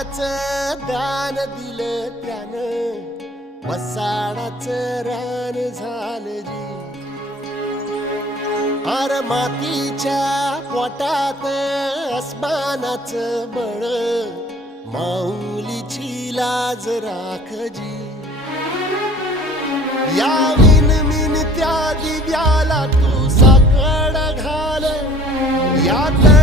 प्राणाचं दान दिलं त्यानं, वसाडाचं रान झालं जी. अर मातीच्या पोटात अस्मानाचं बळ, माऊलीची लाज राखजी. या विनमिन त्या दिव्याला तू साकड घाल, यात